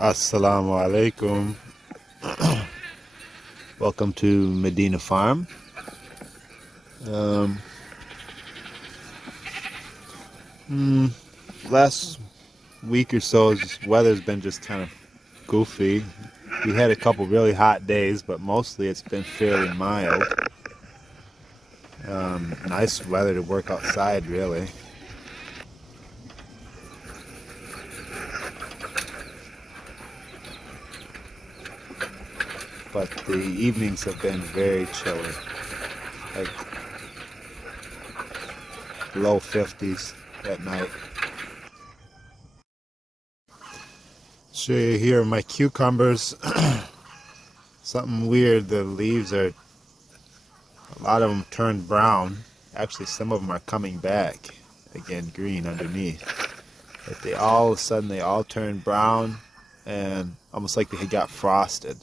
Assalamu alaikum. Welcome to Medina Farm. Um, Last week or so, weather's been just kind of goofy. We had a couple really hot days, but mostly it's been fairly mild. Nice weather to work outside, really. But the evenings have been very chilly, like low 50s at night. Show you here my cucumbers. Something weird, the leaves are, a lot of them turned brown. Actually, some of them are coming back again, green underneath. But they all of a sudden they all turned brown and almost like they had got frosted.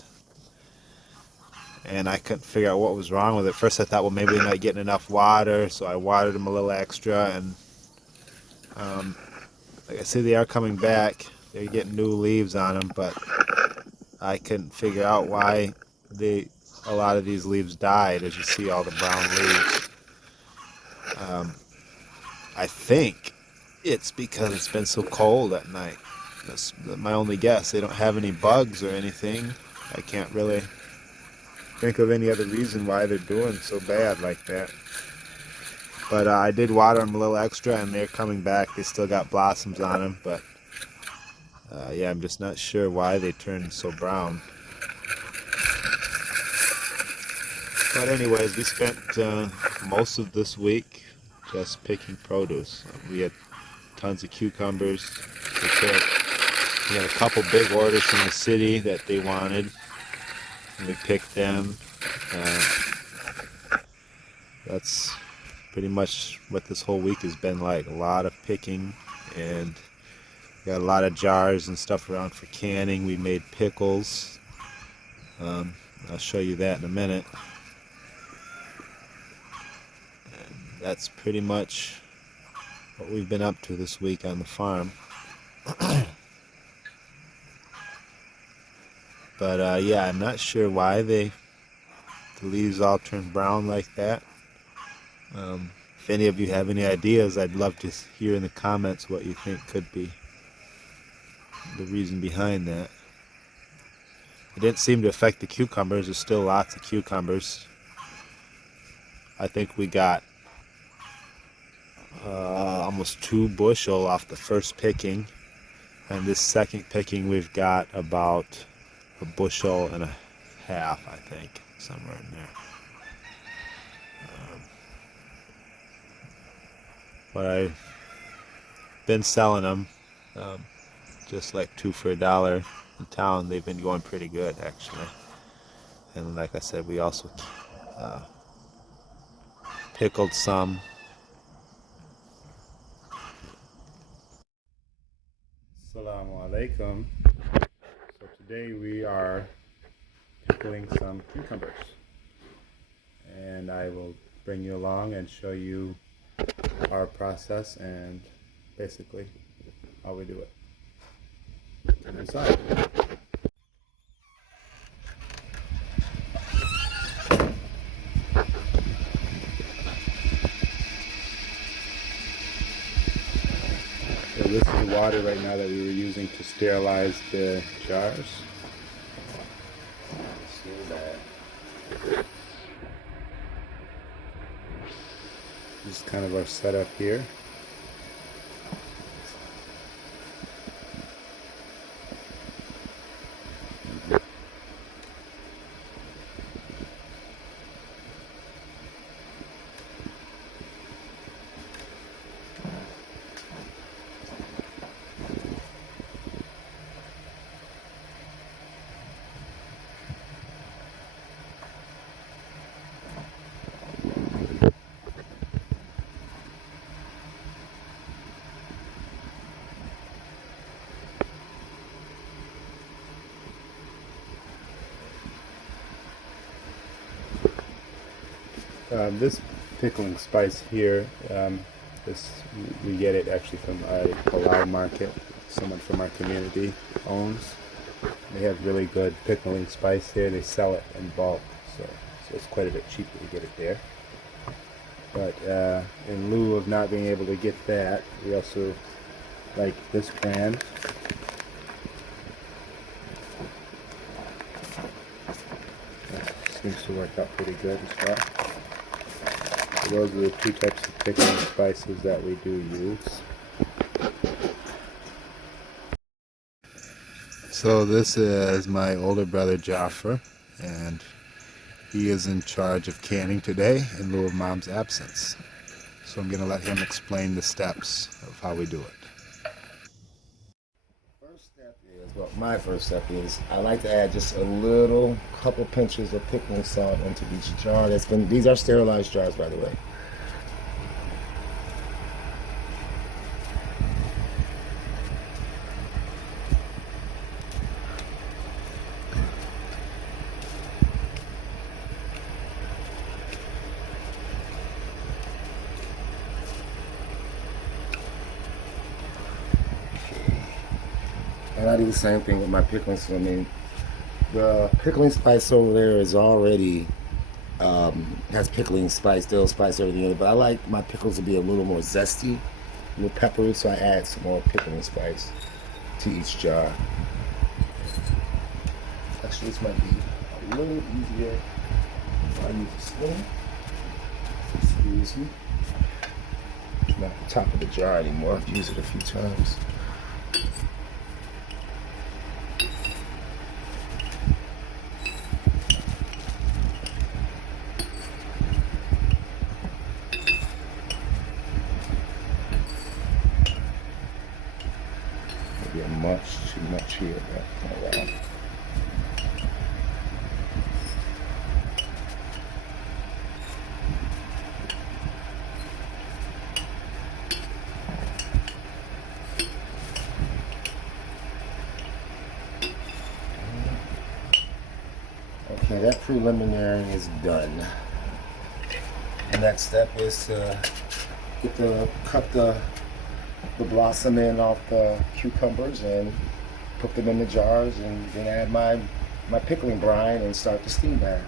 And I couldn't figure out what was wrong with it. First I thought, well, maybe they're not getting enough water, so I watered them a little extra. And like I said, they are coming back. They're getting new leaves on them, but I couldn't figure out why a lot of these leaves died. As you see, all the brown leaves. I think it's because it's been so cold at night. That's my only guess. They don't have any bugs or anything. I can't really think of any other reason why they're doing so bad like that. But I did water them a little extra, and they're coming back. They still got blossoms on them, but yeah, I'm just not sure why they turned so brown. But anyways, we spent most of this week just picking produce. We had tons of cucumbers. We had a couple big orders from the city that they wanted, and we picked them. That's pretty much what this whole week has been like. A lot of picking, and we got a lot of jars and stuff around for canning. We made pickles. I'll show you that in a minute. And that's pretty much what we've been up to this week on the farm. But yeah, I'm not sure why the leaves all turned brown like that. If any of you have any ideas, I'd love to hear in the comments what you think could be the reason behind that. It didn't seem to affect the cucumbers. There's still lots of cucumbers. I think we got almost 2 bushel off the first picking, and this second picking we've got about 1.5 bushels, I think, somewhere in there. But I've been selling them just like 2 for $1 in town. They've been going pretty good, actually. And like I said, we also pickled some. Assalamu alaikum. So today we are pickling some cucumbers, and I will bring you along and show you our process and basically how we do it. Come inside. So this is water right now that we were using to sterilize the jars. See that. This is kind of our setup here. This pickling spice here, we get it actually from a halal market. Someone from our community owns. They have really good pickling spice here. They sell it in bulk, so it's quite a bit cheaper to get it there. But in lieu of not being able to get that, we also like this brand. That seems to work out pretty good as well. So those are the two types of pickling spices that we do use. So this is my older brother Jaffer, and he is in charge of canning today in lieu of Mom's absence. So I'm going to let him explain the steps of how we do it. First step is, well, my first step is I like to add just a little couple pinches of pickling salt into each jar. These are sterilized jars, by the way. And I do the same thing with my pickling. So I mean, the pickling spice over there is already has pickling spice, dill spice, everything in it. But I like my pickles to be a little more zesty, a little peppery, so I add some more pickling spice to each jar. Actually, this might be a little easier if I use a spoon. Excuse me. It's not the top of the jar anymore. I've used it a few times. Much too much here, but oh well. Okay, that preliminary is done. The next step is to cut the blossom in off the cucumbers and put them in the jars, and then add my pickling brine and start the steam bath.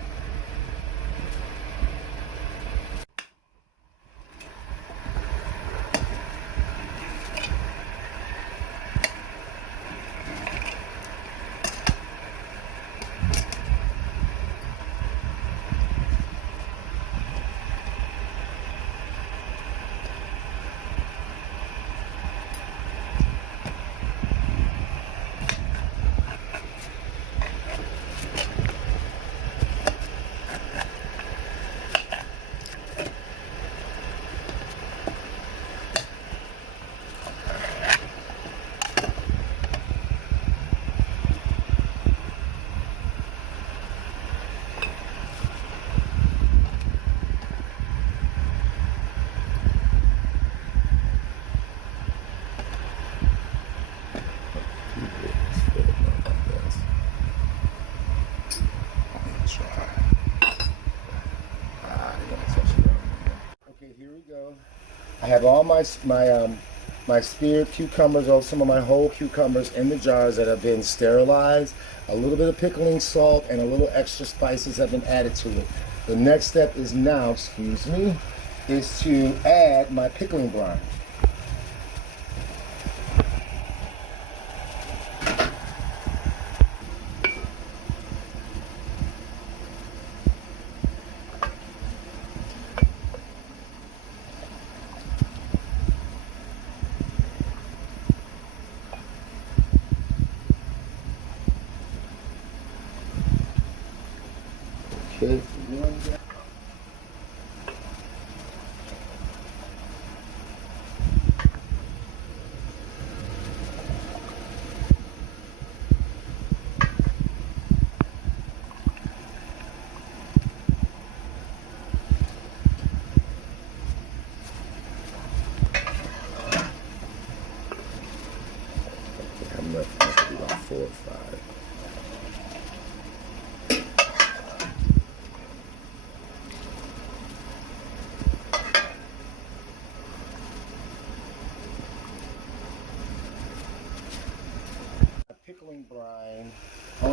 I have all my speared cucumbers, or some of my whole cucumbers in the jars that have been sterilized. A little bit of pickling salt and a little extra spices have been added to it. The next step is now, excuse me, is to add my pickling brine. Okay. I'm going to do about 4 or 5.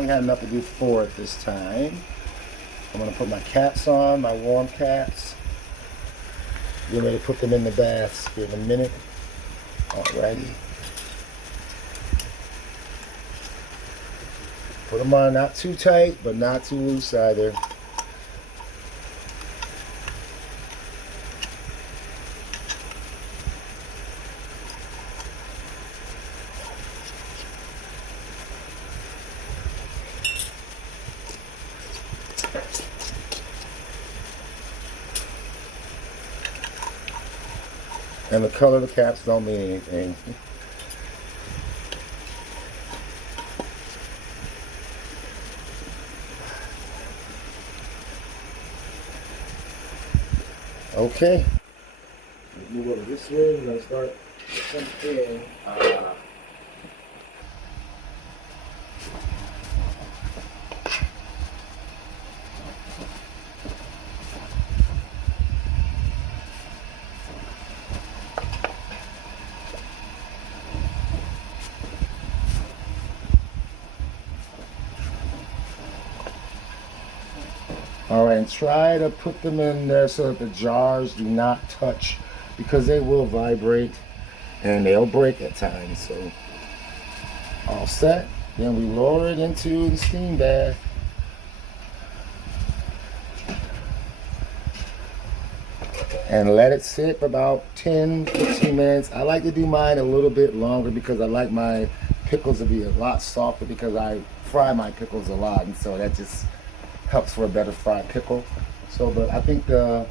only had enough to do 4 at this time. I'm gonna put my caps on, my warm caps. Get ready to put them in the baths here in a minute. Alrighty. Put them on not too tight, but not too loose either. And the color of the caps don't mean anything. Okay. Move over this way. We're going to start something. Alright, and try to put them in there so that the jars do not touch, because they will vibrate and they'll break at times. So, all set. Then we lower it into the steam bath. And let it sit for about 10-15 minutes. I like to do mine a little bit longer because I like my pickles to be a lot softer, because I fry my pickles a lot, and so that just helps for a better fried pickle. So, but I think the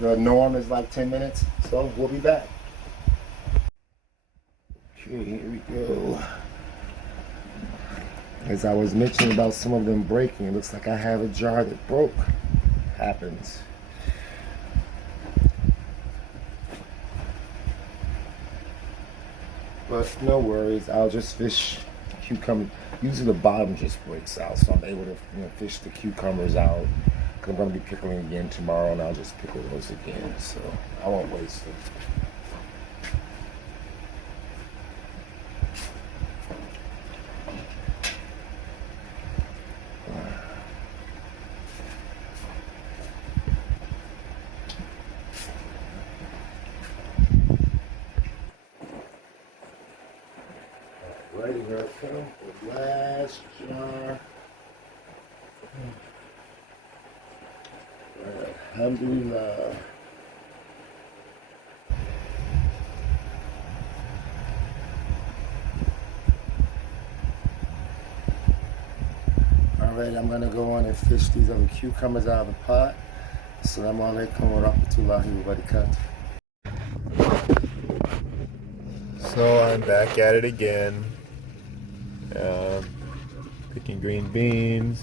norm is like 10 minutes. So we'll be back. Okay, here we go. As I was mentioning about some of them breaking, it looks like I have a jar that broke. Happens. But no worries, I'll just fish cucumber. Usually the bottom just breaks out, so I'm able to fish the cucumbers out. Cause I'm going to be pickling again tomorrow, and I'll just pickle those again, so I won't waste them. Right here it comes, the last jar. Alhamdulillah. Alright, I'm gonna go on and fish these other cucumbers out of the pot. Assalamu alaikum wa rahmatullahi wa barakatuh. So I'm back at it again. Picking green beans.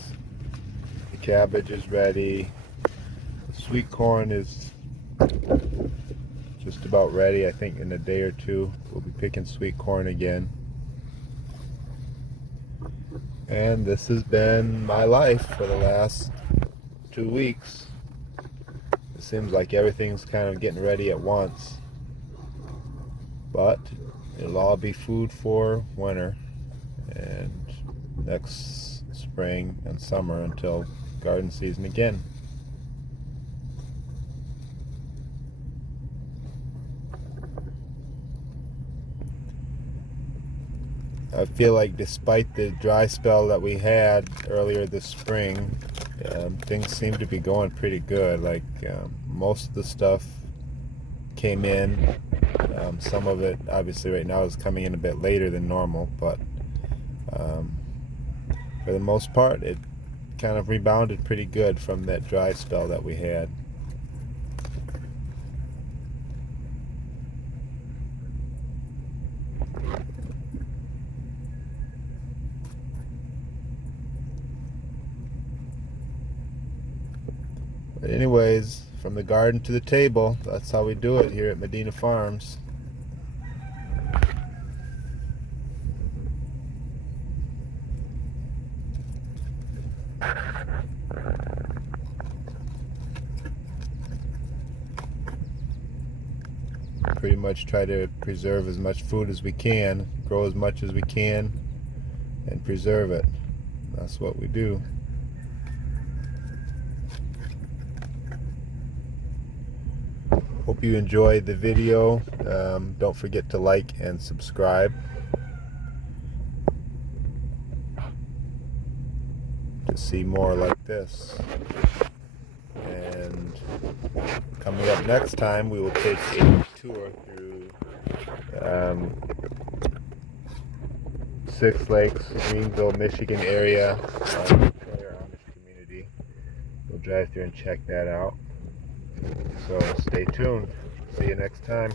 The cabbage is ready. The sweet corn is just about ready. I think in a day or two we'll be picking sweet corn again. And this has been my life for the last 2 weeks. It seems like everything's kind of getting ready at once. But it'll all be food for winter and next spring and summer until garden season again. I feel like despite the dry spell that we had earlier this spring, things seem to be going pretty good. Like most of the stuff came in. Some of it, obviously, right now is coming in a bit later than normal, but for the most part, it kind of rebounded pretty good from that dry spell that we had. But anyways, from the garden to the table, that's how we do it here at Medina Farms. Pretty much try to preserve as much food as we can, grow as much as we can, and preserve it. That's what we do. Hope you enjoyed the video. Don't forget to like and subscribe to see more like this. And coming up next time, we will take a tour through Six Lakes, Greenville, Michigan area, Amish community. We'll drive through and check that out. So stay tuned. See you next time.